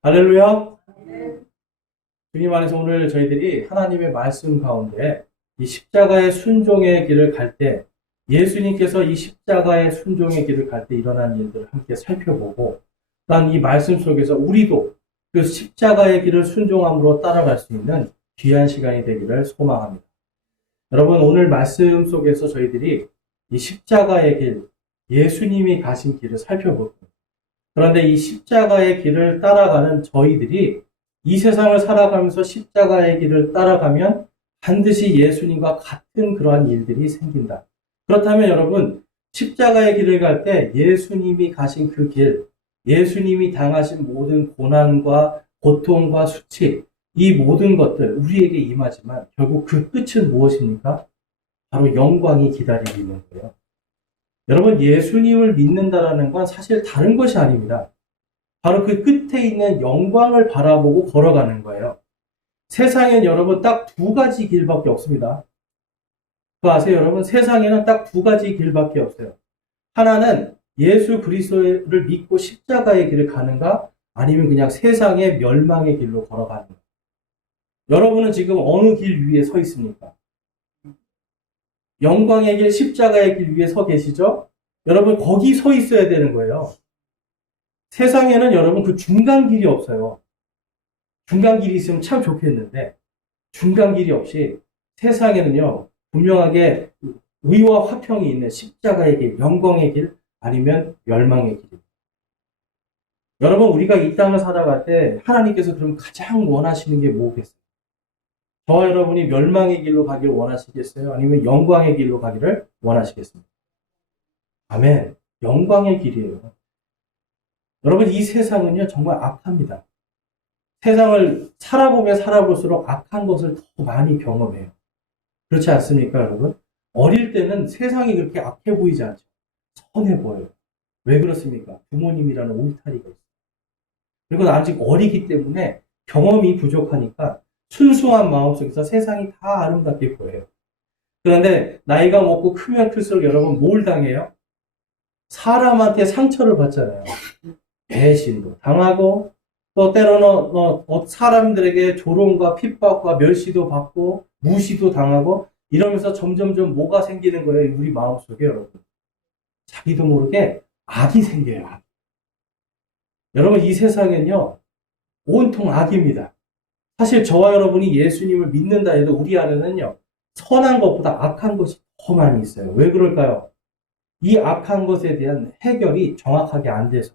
할렐루야. 주님 안에서 오늘 저희들이 하나님의 말씀 가운데 이 십자가의 순종의 길을 갈 때, 예수님께서 이 십자가의 순종의 길을 갈 때 일어난 일들을 함께 살펴보고, 또한 이 말씀 속에서 우리도 그 십자가의 길을 순종함으로 따라갈 수 있는 귀한 시간이 되기를 소망합니다. 여러분, 오늘 말씀 속에서 저희들이 이 십자가의 길, 예수님이 가신 길을 살펴볼 겁니다. 그런데 이 십자가의 길을 따라가는 저희들이 이 세상을 살아가면서 십자가의 길을 따라가면 반드시 예수님과 같은 그러한 일들이 생긴다. 그렇다면 여러분, 십자가의 길을 갈 때 예수님이 가신 그 길, 예수님이 당하신 모든 고난과 고통과 수치, 이 모든 것들 우리에게 임하지만 결국 그 끝은 무엇입니까? 바로 영광이 기다리고 있는 거예요. 여러분, 예수님을 믿는다라는 건 사실 다른 것이 아닙니다. 바로 그 끝에 있는 영광을 바라보고 걸어가는 거예요. 세상엔 여러분 딱 두 가지 길밖에 없습니다. 그거 아세요, 여러분? 세상에는 딱 두 가지 길밖에 없어요. 하나는 예수 그리스도를 믿고 십자가의 길을 가는가, 아니면 그냥 세상의 멸망의 길로 걸어가는가. 여러분은 지금 어느 길 위에 서 있습니까? 영광의 길, 십자가의 길 위에 서 계시죠? 여러분 거기 서 있어야 되는 거예요. 세상에는 여러분 그 중간 길이 없어요. 중간 길이 있으면 참 좋겠는데 중간 길이 없이 세상에는요, 분명하게 의와 화평이 있는 십자가의 길, 영광의 길, 아니면 멸망의 길. 여러분, 우리가 이 땅을 살아갈 때 하나님께서 그럼 가장 원하시는 게 뭐겠어요? 저와 여러분이 멸망의 길로 가기를 원하시겠어요? 아니면 영광의 길로 가기를 원하시겠습니까? 아멘. 영광의 길이에요. 여러분, 이 세상은요, 정말 악합니다. 세상을 살아보면 살아볼수록 악한 것을 더 많이 경험해요. 그렇지 않습니까, 여러분? 어릴 때는 세상이 그렇게 악해 보이지 않죠. 선해 보여요. 왜 그렇습니까? 부모님이라는 울타리가 있어요. 그리고 아직 어리기 때문에 경험이 부족하니까 순수한 마음속에서 세상이 다 아름답게 보여요. 그런데 나이가 먹고 크면 클수록 여러분 뭘 당해요? 사람한테 상처를 받잖아요. 배신도 당하고, 또 때로는 사람들에게 조롱과 핍박과 멸시도 받고 무시도 당하고, 이러면서 점점점 뭐가 생기는 거예요? 우리 마음속에 여러분. 자기도 모르게 악이 생겨요. 악. 여러분, 이 세상엔요, 온통 악입니다. 사실 저와 여러분이 예수님을 믿는다 해도 우리 안에는요, 선한 것보다 악한 것이 더 많이 있어요. 왜 그럴까요? 이 악한 것에 대한 해결이 정확하게 안 돼서.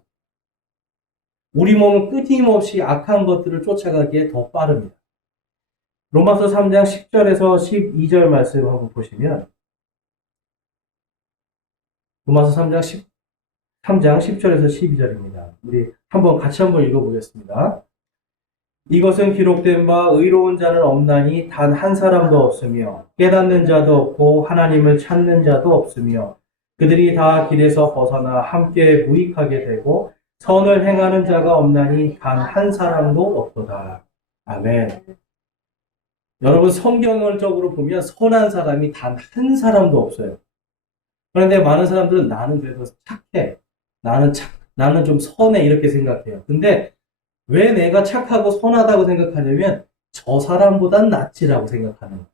우리 몸은 끊임없이 악한 것들을 쫓아가기에 더 빠릅니다. 로마서 3장 10절에서 12절 말씀을 한번 보시면, 로마서 3장 10절에서 12절입니다. 우리 같이 한번 읽어보겠습니다. 이것은 기록된 바 의로운 자는 없나니 단 한 사람도 없으며 깨닫는 자도 없고 하나님을 찾는 자도 없으며 그들이 다 길에서 벗어나 함께 무익하게 되고 선을 행하는 자가 없나니 단 한 사람도 없도다. 아멘. 여러분, 성경적으로 보면 선한 사람이 단 한 사람도 없어요. 그런데 많은 사람들은 나는 그래도 착해. 나는 좀 선해. 이렇게 생각해요. 근데 왜 내가 착하고 선하다고 생각하냐면 저 사람보단 낫지라고 생각하는 거예요.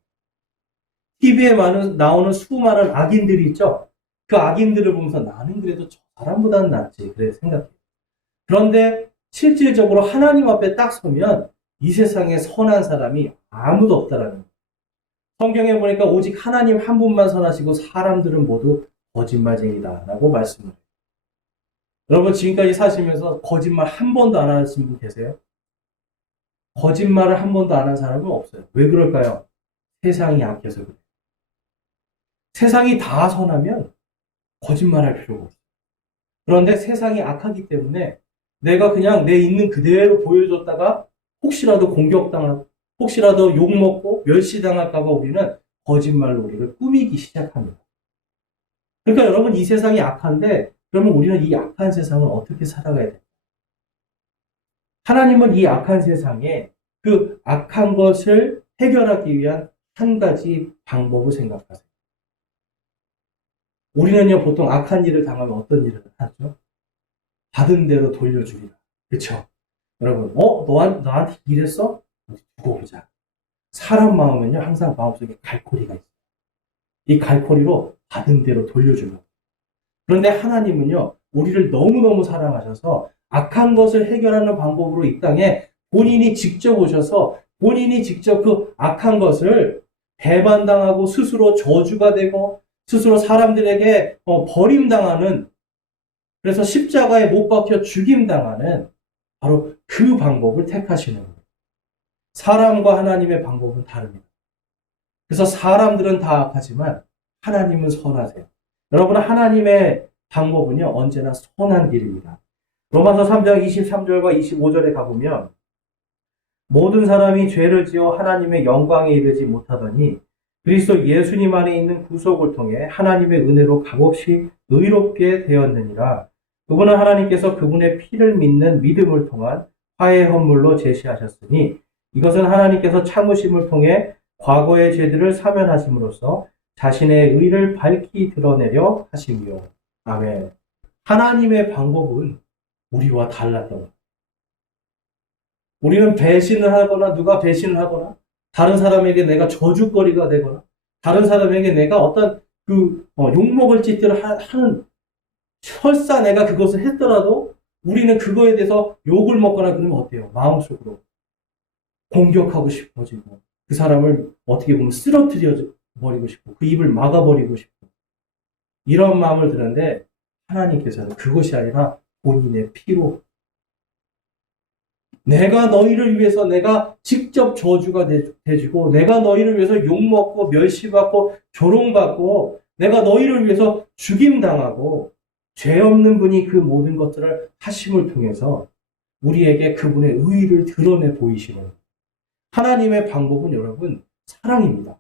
TV에 나오는 수많은 악인들이 있죠. 그 악인들을 보면서 나는 그래도 저 사람보단 낫지. 그래 생각해요. 그런데 실질적으로 하나님 앞에 딱 서면 이 세상에 선한 사람이 아무도 없다라는 거예요. 성경에 보니까 오직 하나님 한 분만 선하시고 사람들은 모두 거짓말쟁이다라고 말씀을 해요. 여러분, 지금까지 사시면서 거짓말 한 번도 안 하신 분 계세요? 거짓말을 한 번도 안 한 사람은 없어요. 왜 그럴까요? 세상이 악해서 그래요. 세상이 다 선하면 거짓말할 필요가 없어요. 그런데 세상이 악하기 때문에 내가 그냥 내 있는 그대로 보여줬다가 혹시라도 공격당하고 혹시라도 욕먹고 멸시당할까봐 우리는 거짓말로 우리를 꾸미기 시작합니다. 그러니까 여러분, 이 세상이 악한데 그러면 우리는 이 악한 세상을 어떻게 살아가야 돼요? 하나님은 이 악한 세상에 그 악한 것을 해결하기 위한 한 가지 방법을 생각하세요. 우리는요, 보통 악한 일을 당하면 어떤 일을 하죠? 받은 대로 돌려주리라. 그렇죠? 여러분, 나한테 이랬어? 두고 보자. 사람 마음은요, 항상 마음속에 갈고리가 있어요. 이 갈고리로 받은 대로 돌려주는 거예요. 그런데 하나님은요, 우리를 너무너무 사랑하셔서 악한 것을 해결하는 방법으로 이 땅에 본인이 직접 오셔서 본인이 직접 그 악한 것을 배반당하고 스스로 저주가 되고 스스로 사람들에게 버림당하는, 그래서 십자가에 못 박혀 죽임당하는 바로 그 방법을 택하시는 거예요. 사람과 하나님의 방법은 다릅니다. 그래서 사람들은 다 악하지만 하나님은 선하세요. 여러분, 하나님의 방법은요, 언제나 선한 길입니다. 로마서 3장 23절과 25절에 가보면 모든 사람이 죄를 지어 하나님의 영광에 이르지 못하더니 그리스도 예수님 안에 있는 구속을 통해 하나님의 은혜로 값없이 의롭게 되었느니라. 그분은 하나님께서 그분의 피를 믿는 믿음을 통한 화해 헌물로 제시하셨으니 이것은 하나님께서 참으심을 통해 과거의 죄들을 사면하심으로써 자신의 의를 밝히 드러내려 하심이요. 아멘. 하나님의 방법은 우리와 달랐던 것. 우리는 배신을 하거나 누가 배신을 하거나 다른 사람에게 내가 저주거리가 되거나 다른 사람에게 내가 어떤 욕먹을 짓들을 하는, 설사 내가 그것을 했더라도 우리는 그거에 대해서 욕을 먹거나 그러면 어때요? 마음속으로 공격하고 싶어지고 그 사람을 어떻게 보면 쓰러뜨려 버리고 싶고 그 입을 막아버리고 싶고 이런 마음을 드는데, 하나님께서는 그것이 아니라 본인의 피로 내가 너희를 위해서 내가 직접 저주가 되주고 내가 너희를 위해서 욕먹고 멸시받고 조롱받고 내가 너희를 위해서 죽임당하고 죄 없는 분이 그 모든 것들을 하심을 통해서 우리에게 그분의 의의를 드러내 보이시는, 하나님의 방법은 여러분 사랑입니다.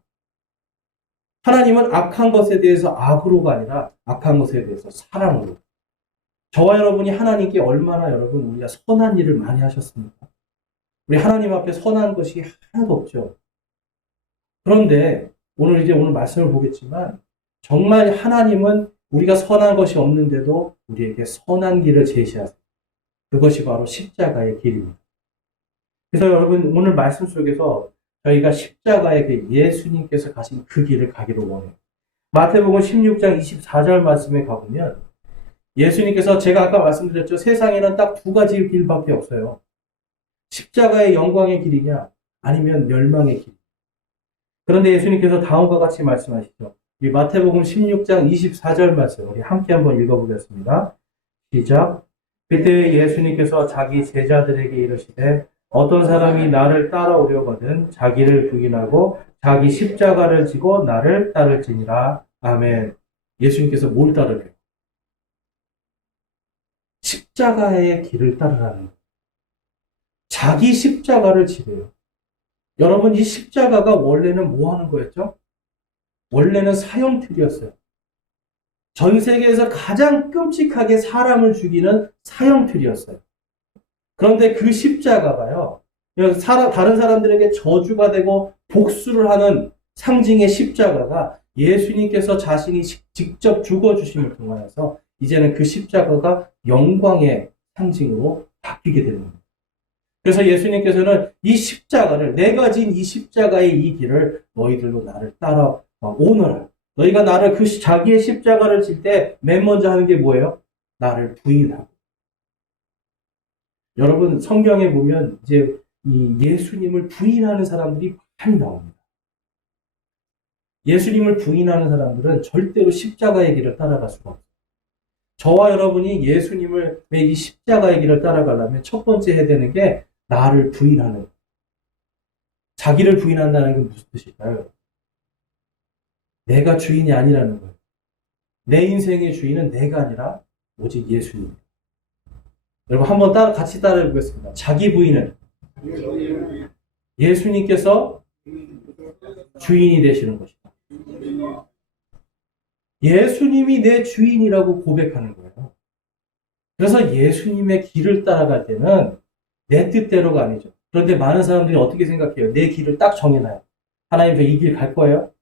하나님은 악한 것에 대해서 악으로가 아니라 악한 것에 대해서 사랑으로. 저와 여러분이 하나님께 얼마나 여러분 우리가 선한 일을 많이 하셨습니까? 우리 하나님 앞에 선한 것이 하나도 없죠. 그런데 오늘 말씀을 보겠지만 정말 하나님은 우리가 선한 것이 없는데도 우리에게 선한 길을 제시하세요. 그것이 바로 십자가의 길입니다. 그래서 여러분 오늘 말씀 속에서 저희가 십자가의 그 예수님께서 가신 그 길을 가기로 원해요. 마태복음 16장 24절 말씀에 가보면 예수님께서, 제가 아까 말씀드렸죠. 세상에는 딱 두 가지 길밖에 없어요. 십자가의 영광의 길이냐 아니면 멸망의 길. 그런데 예수님께서 다음과 같이 말씀하시죠. 이 마태복음 16장 24절 말씀 우리 함께 한번 읽어보겠습니다. 시작. 그때 예수님께서 자기 제자들에게 이르시되 어떤 사람이 나를 따라오려거든 자기를 부인하고 자기 십자가를 지고 나를 따를지니라. 아멘. 예수님께서 뭘 따르래요? 십자가의 길을 따르라는 거예요. 자기 십자가를 지래요. 여러분, 이 십자가가 원래는 뭐 하는 거였죠? 원래는 사형틀이었어요. 전 세계에서 가장 끔찍하게 사람을 죽이는 사형틀이었어요. 그런데 그 십자가가요, 다른 사람들에게 저주가 되고 복수를 하는 상징의 십자가가 예수님께서 자신이 직접 죽어주심을 통하여서 이제는 그 십자가가 영광의 상징으로 바뀌게 되는 겁니다. 그래서 예수님께서는 이 십자가를, 내가 진 이 십자가의 이 길을 너희들로 나를 따라 오너라. 너희가 나를 자기의 십자가를 질 때 맨 먼저 하는 게 뭐예요? 나를 부인하고. 여러분, 성경에 보면 이제 이 예수님을 부인하는 사람들이 많이 나옵니다. 예수님을 부인하는 사람들은 절대로 십자가의 길을 따라갈 수가 없어요. 저와 여러분이 예수님을 이 십자가의 길을 따라가려면 첫 번째 해야 되는 게 나를 부인하는, 자기를 부인한다는 게 무슨 뜻일까요? 내가 주인이 아니라는 거예요. 내 인생의 주인은 내가 아니라 오직 예수님. 여러분 한번 같이 따라해 보겠습니다. 자기 부인은 예수님께서 주인이 되시는 것이다. 예수님이 내 주인이라고 고백하는 거예요. 그래서 예수님의 길을 따라갈 때는 내 뜻대로가 아니죠. 그런데 많은 사람들이 어떻게 생각해요? 내 길을 딱 정해놔요. 하나님, 저 이 길 갈 거예요?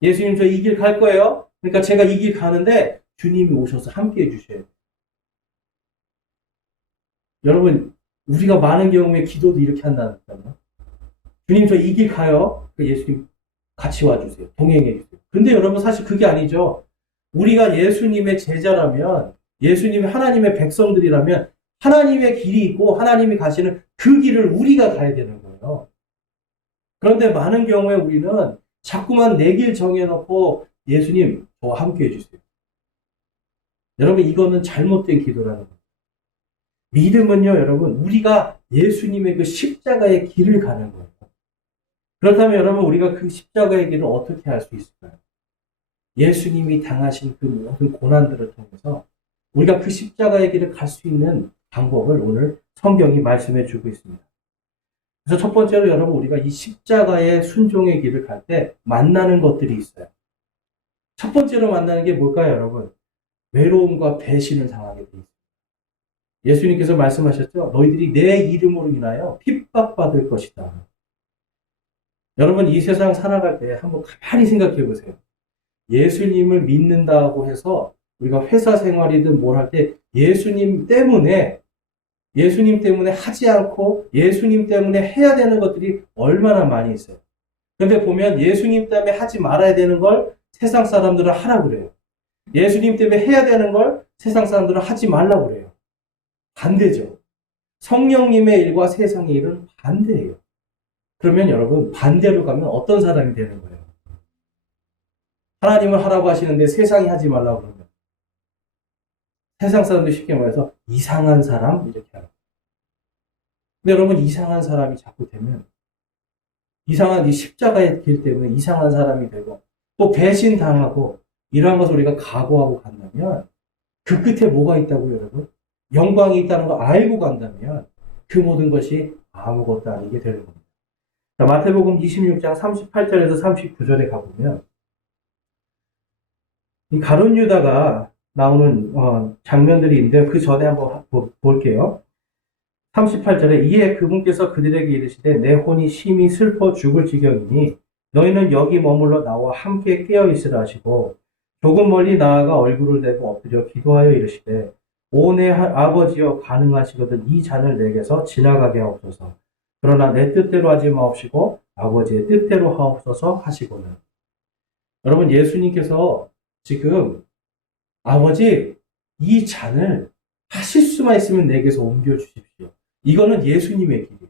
예수님, 저 이 길 갈 거예요? 그러니까 제가 이 길 가는데 주님이 오셔서 함께 해주셔야 돼요. 여러분, 우리가 많은 경우에 기도도 이렇게 한다니까요. 주님, 저 이 길 가요. 그 예수님 같이 와주세요. 동행해 주세요. 근데 여러분, 사실 그게 아니죠. 우리가 예수님의 제자라면, 예수님이 하나님의 백성들이라면, 하나님의 길이 있고, 하나님이 가시는 그 길을 우리가 가야 되는 거예요. 그런데 많은 경우에 우리는 자꾸만 내 길 정해놓고, 예수님, 저와 함께 해주세요. 여러분, 이거는 잘못된 기도라는 거예요. 믿음은요, 여러분, 우리가 예수님의 그 십자가의 길을 가는 거예요. 그렇다면 여러분, 우리가 그 십자가의 길을 어떻게 할 수 있을까요? 예수님이 당하신 그 모든 고난들을 통해서 우리가 그 십자가의 길을 갈 수 있는 방법을 오늘 성경이 말씀해 주고 있습니다. 그래서 첫 번째로 여러분, 우리가 이 십자가의 순종의 길을 갈 때 만나는 것들이 있어요. 첫 번째로 만나는 게 뭘까요, 여러분? 외로움과 배신을 당하게 돼 있습니다. 예수님께서 말씀하셨죠? 너희들이 내 이름으로 인하여 핍박받을 것이다. 여러분, 이 세상 살아갈 때 한번 가만히 생각해 보세요. 예수님을 믿는다고 해서 우리가 회사 생활이든 뭘 할 때 예수님 때문에 하지 않고 예수님 때문에 해야 되는 것들이 얼마나 많이 있어요. 근데 보면 예수님 때문에 하지 말아야 되는 걸 세상 사람들은 하라고 그래요. 예수님 때문에 해야 되는 걸 세상 사람들은 하지 말라고 그래요. 반대죠. 성령님의 일과 세상의 일은 반대예요. 그러면 여러분, 반대로 가면 어떤 사람이 되는 거예요? 하나님을 하라고 하시는데 세상이 하지 말라고 그러면 세상 사람들 쉽게 말해서 이상한 사람 이렇게 하라. 근데 여러분, 이상한 사람이 자꾸 되면 이상한 이 십자가의 길 때문에 이상한 사람이 되고 또 배신당하고 이러한 것을 우리가 각오하고 간다면 그 끝에 뭐가 있다고요, 여러분? 영광이 있다는 걸 알고 간다면 그 모든 것이 아무것도 아니게 되는 겁니다. 자, 마태복음 26장 38절에서 39절에 가보면 이 가룟 유다가 나오는 장면들이 있는데 그 전에 한번 볼게요. 38절에 이에 그분께서 그들에게 이르시되 내 혼이 심히 슬퍼 죽을 지경이니 너희는 여기 머물러 나와 함께 깨어 있으라 하시고 조금 멀리 나아가 얼굴을 대고 엎드려 기도하여 이르시되 오 내 아버지여 가능하시거든 이 잔을 내게서 지나가게 하옵소서. 그러나 내 뜻대로 하지 마옵시고 아버지의 뜻대로 하옵소서 하시고는. 여러분, 예수님께서 지금 아버지 이 잔을 하실 수만 있으면 내게서 옮겨주십시오. 이거는 예수님의 길이에요.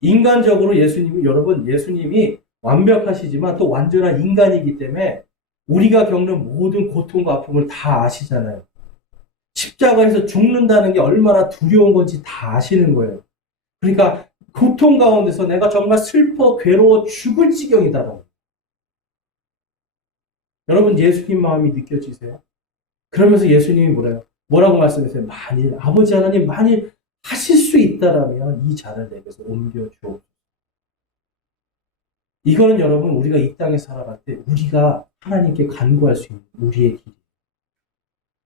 인간적으로 예수님이 완벽하시지만 또 완전한 인간이기 때문에 우리가 겪는 모든 고통과 아픔을 다 아시잖아요. 십자가에서 죽는다는 게 얼마나 두려운 건지 다 아시는 거예요. 그러니까 고통 가운데서 내가 정말 슬퍼 괴로워 죽을 지경이다라고. 여러분, 예수님 마음이 느껴지세요? 그러면서 예수님이 뭐라고 말씀하세요? 아버지 하나님 만일 하실 수 있다라면 이 잔을 내게서 옮겨주옵소서. 이거는 여러분, 우리가 이 땅에 살아갈 때 우리가 하나님께 간구할 수 있는 우리의 길이에요.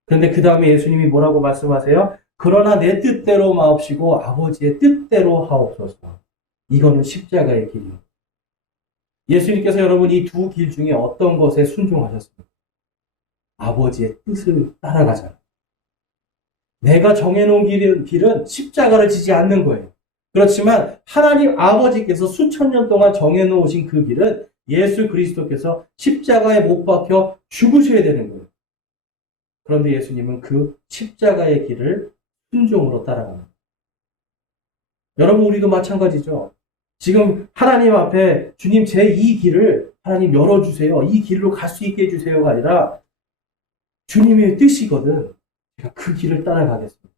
그런데 그 다음에 예수님이 뭐라고 말씀하세요? 그러나 내 뜻대로 마옵시고 아버지의 뜻대로 하옵소서. 이거는 십자가의 길이에요. 예수님께서 여러분 이 두 길 중에 어떤 것에 순종하셨습니까? 아버지의 뜻을 따라가잖아요. 내가 정해놓은 길은 십자가를 지지 않는 거예요. 그렇지만 하나님 아버지께서 수천 년 동안 정해놓으신 그 길은 예수 그리스도께서 십자가에 못 박혀 죽으셔야 되는 거예요. 그런데 예수님은 그 십자가의 길을 순종으로 따라갑니다. 여러분, 우리도 마찬가지죠. 지금 하나님 앞에 주님 제 이 길을 하나님 열어주세요. 이 길로 갈 수 있게 해주세요가 아니라 주님의 뜻이거든. 제가 그 길을 따라가겠습니다.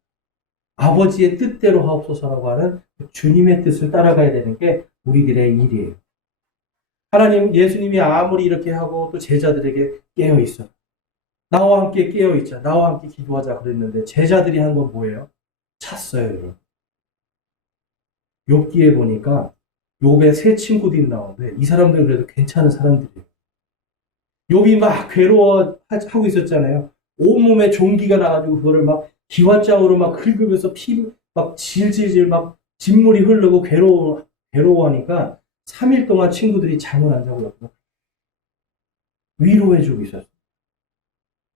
아버지의 뜻대로 하옵소서라고 하는 주님의 뜻을 따라가야 되는 게 우리들의 일이에요. 예수님이 아무리 이렇게 하고 또 제자들에게 깨어있어. 나와 함께 깨어있자. 나와 함께 기도하자 그랬는데 제자들이 한 건 뭐예요? 찼어요, 여러분. 욥기에 보니까 욥의 세 친구들이 나오는데 이 사람들은 그래도 괜찮은 사람들이에요. 욥이 막 괴로워하고 있었잖아요. 온몸에 종기가 나가지고 그거를 막 기왓장으로 막 긁으면서 피 막 질질질 막 진물이 흐르고 괴로워하니까 3일 동안 친구들이 잠을 안 자고 위로해주고 있었어요.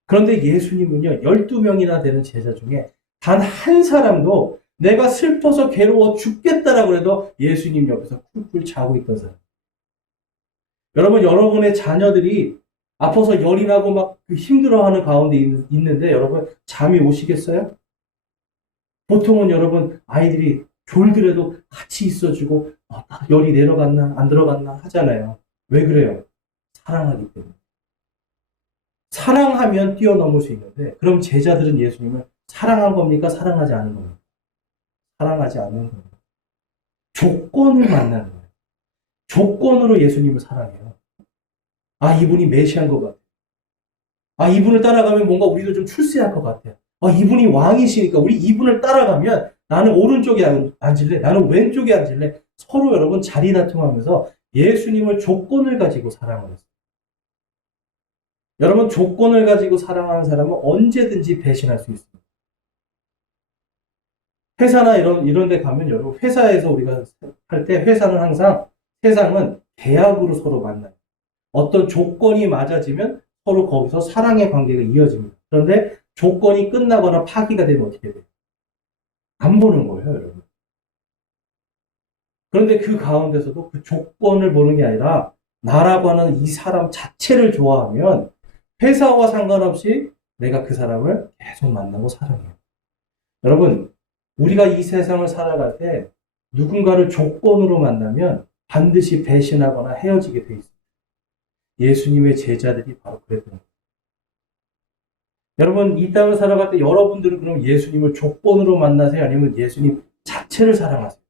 그런데 예수님은요, 12명이나 되는 제자 중에 단 한 사람도 내가 슬퍼서 괴로워 죽겠다라고 해도 예수님 옆에서 쿨쿨 자고 있던 사람. 여러분, 여러분의 자녀들이 아파서 열이 나고 막 힘들어하는 가운데 있는데 여러분 잠이 오시겠어요? 보통은 여러분 아이들이 졸더라도 같이 있어주고 열이 내려갔나 안 들어갔나 하잖아요. 왜 그래요? 사랑하기 때문에. 사랑하면 뛰어넘을 수 있는데 그럼 제자들은 예수님을 사랑한 겁니까? 사랑하지 않은 겁니까? 사랑하지 않는 겁니다. 조건을 만나는 거예요. 조건으로 예수님을 사랑해요. 이분이 메시아인 것 같아요. 이분을 따라가면 뭔가 우리도 좀 출세할 것 같아요. 이분이 왕이시니까 우리 이분을 따라가면 나는 오른쪽에 앉을래, 나는 왼쪽에 앉을래. 서로 여러분 자리 다툼하면서 예수님을 조건을 가지고 사랑을 했어요. 여러분 조건을 가지고 사랑하는 사람은 언제든지 배신할 수 있습니다. 회사나 이런 데 가면 여러분 회사에서 우리가 할 때 회사는 항상 세상은 계약으로 서로 만나요. 어떤 조건이 맞아지면 서로 거기서 사랑의 관계가 이어집니다. 그런데 조건이 끝나거나 파기가 되면 어떻게 돼요? 안 보는 거예요, 여러분. 그런데 그 가운데서도 그 조건을 보는 게 아니라 나라고 하는 이 사람 자체를 좋아하면 회사와 상관없이 내가 그 사람을 계속 만나고 사랑해요. 여러분, 우리가 이 세상을 살아갈 때 누군가를 조건으로 만나면 반드시 배신하거나 헤어지게 돼 있습니다. 예수님의 제자들이 바로 그랬던 거예요. 여러분, 이 땅을 살아갈 때 여러분들은 그럼 예수님을 조건으로 만나세요? 아니면 예수님 자체를 사랑하세요?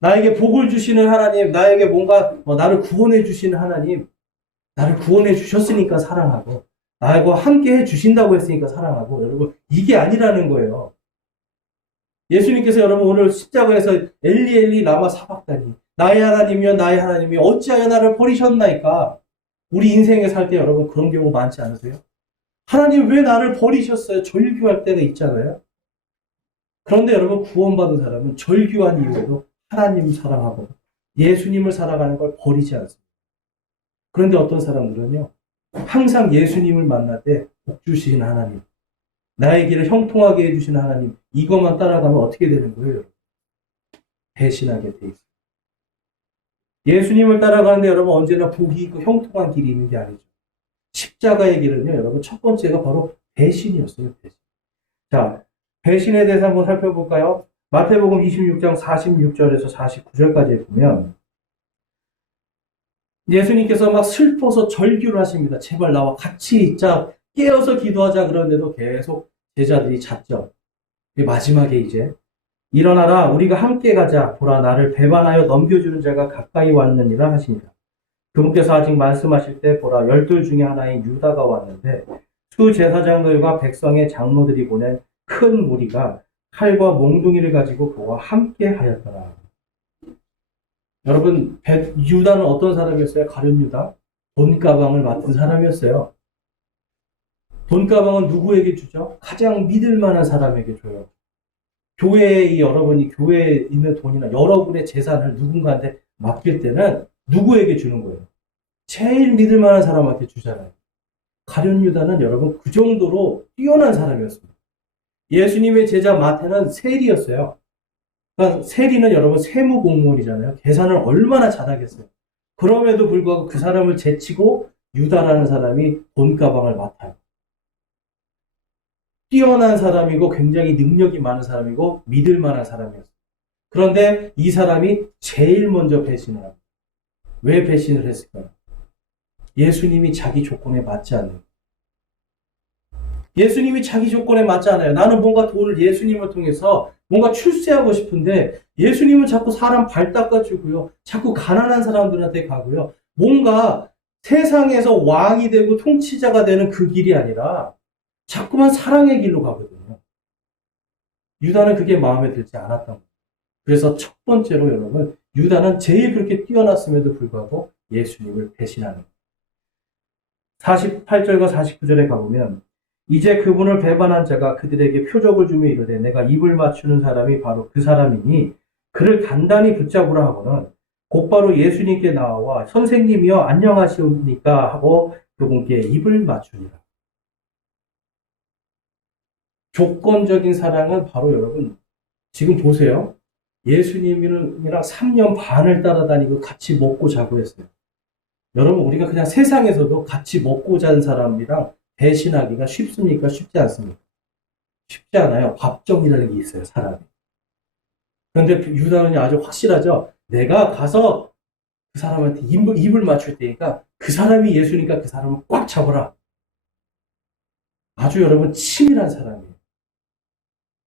나에게 복을 주시는 하나님, 나에게 뭔가 나를 구원해 주시는 하나님, 나를 구원해 주셨으니까 사랑하고 나하고 함께 해 주신다고 했으니까 사랑하고 여러분 이게 아니라는 거예요. 예수님께서 여러분 오늘 십자가에서 엘리 엘리 라마 사박다니 나의 하나님이여 나의 하나님이 어찌하여 나를 버리셨나이까. 우리 인생에 살 때 여러분 그런 경우 많지 않으세요? 하나님 왜 나를 버리셨어요? 절규할 때가 있잖아요. 그런데 여러분 구원받은 사람은 절규한 이후에도 하나님을 사랑하고 예수님을 살아가는 걸 버리지 않습니다. 그런데 어떤 사람들은요, 항상 예수님을 만날 때 복 주시는 하나님, 나의 길을 형통하게 해주시는 하나님, 이것만 따라가면 어떻게 되는 거예요? 배신하게 돼 있어요. 예수님을 따라가는데 여러분 언제나 복이 있고 형통한 길이 있는 게 아니죠. 십자가의 길은요, 여러분 첫 번째가 바로 배신이었어요. 배신. 자, 배신에 대해서 한번 살펴볼까요? 마태복음 26장 46절에서 49절까지 보면 예수님께서 막 슬퍼서 절규를 하십니다. 제발 나와 같이 있자, 깨어서 기도하자. 그런데도 계속 제자들이 잤죠. 마지막에 이제 일어나라 우리가 함께 가자. 보라 나를 배반하여 넘겨주는 자가 가까이 왔느니라 하시니라. 그분께서 아직 말씀하실 때 보라 열둘 중에 하나인 유다가 왔는데 수제사장들과 백성의 장로들이 보낸 큰 무리가 칼과 몽둥이를 가지고 그와 함께 하였더라. 여러분, 유다는 어떤 사람이었어요? 가룟 유다? 돈가방을 맡은 사람이었어요. 돈가방은 누구에게 주죠? 가장 믿을 만한 사람에게 줘요. 교회에 여러분이 교회에 있는 돈이나 여러분의 재산을 누군가한테 맡길 때는 누구에게 주는 거예요? 제일 믿을 만한 사람한테 주잖아요. 가룟 유다는 여러분 그 정도로 뛰어난 사람이었습니다. 예수님의 제자 마태는 세리였어요. 그러니까 세리는 여러분 세무 공무원이잖아요. 계산을 얼마나 잘하겠어요. 그럼에도 불구하고 그 사람을 제치고 유다라는 사람이 돈가방을 맡아요. 뛰어난 사람이고 굉장히 능력이 많은 사람이고 믿을 만한 사람이었어요. 그런데 이 사람이 제일 먼저 배신을 합니다. 왜 배신을 했을까요? 예수님이 자기 조건에 맞지 않는 거예요. 예수님이 자기 조건에 맞지 않아요. 나는 뭔가 돈을 예수님을 통해서 뭔가 출세하고 싶은데 예수님은 자꾸 사람 발 닦아주고요. 자꾸 가난한 사람들한테 가고요. 뭔가 세상에서 왕이 되고 통치자가 되는 그 길이 아니라 자꾸만 사랑의 길로 가거든요. 유다는 그게 마음에 들지 않았던 거예요. 그래서 첫 번째로 여러분, 유다는 제일 그렇게 뛰어났음에도 불구하고 예수님을 배신하는 거예요. 48절과 49절에 가보면 이제 그분을 배반한 자가 그들에게 표적을 주며 이르되 내가 입을 맞추는 사람이 바로 그 사람이니 그를 단단히 붙잡으라 하고는 곧바로 예수님께 나와 선생님이여 안녕하시옵니까 하고 그분께 입을 맞추니라. 조건적인 사랑은 바로 여러분, 지금 보세요. 예수님이랑 3년 반을 따라다니고 같이 먹고 자고 했어요. 여러분, 우리가 그냥 세상에서도 같이 먹고 잔 사람이랑 배신하기가 쉽습니까? 쉽지 않습니까? 쉽지 않아요. 밥정이라는 게 있어요, 사람이. 그런데 유다는 아주 확실하죠. 내가 가서 그 사람한테 입을 맞출 테니까 그 사람이 예수니까 그 사람을 꽉 잡아라. 아주 여러분 치밀한 사람이에요.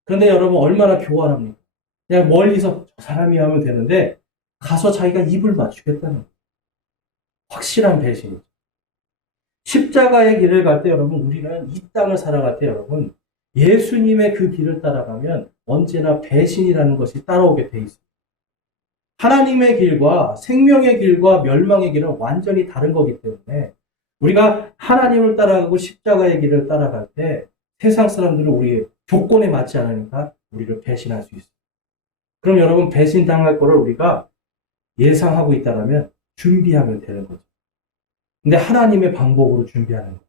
그런데 여러분 얼마나 교활합니까? 그냥 멀리서 저 사람이 하면 되는데 가서 자기가 입을 맞추겠다는 거예요. 확실한 배신이죠. 십자가의 길을 갈 때 여러분 우리는 이 땅을 살아갈 때 여러분 예수님의 그 길을 따라가면 언제나 배신이라는 것이 따라오게 돼 있습니다. 하나님의 길과 생명의 길과 멸망의 길은 완전히 다른 거기 때문에 우리가 하나님을 따라가고 십자가의 길을 따라갈 때 세상 사람들은 우리의 조건에 맞지 않으니까 우리를 배신할 수 있어요. 그럼 여러분 배신당할 거를 우리가 예상하고 있다면 준비하면 되는 거죠. 근데 하나님의 방법으로 준비하는 거예요.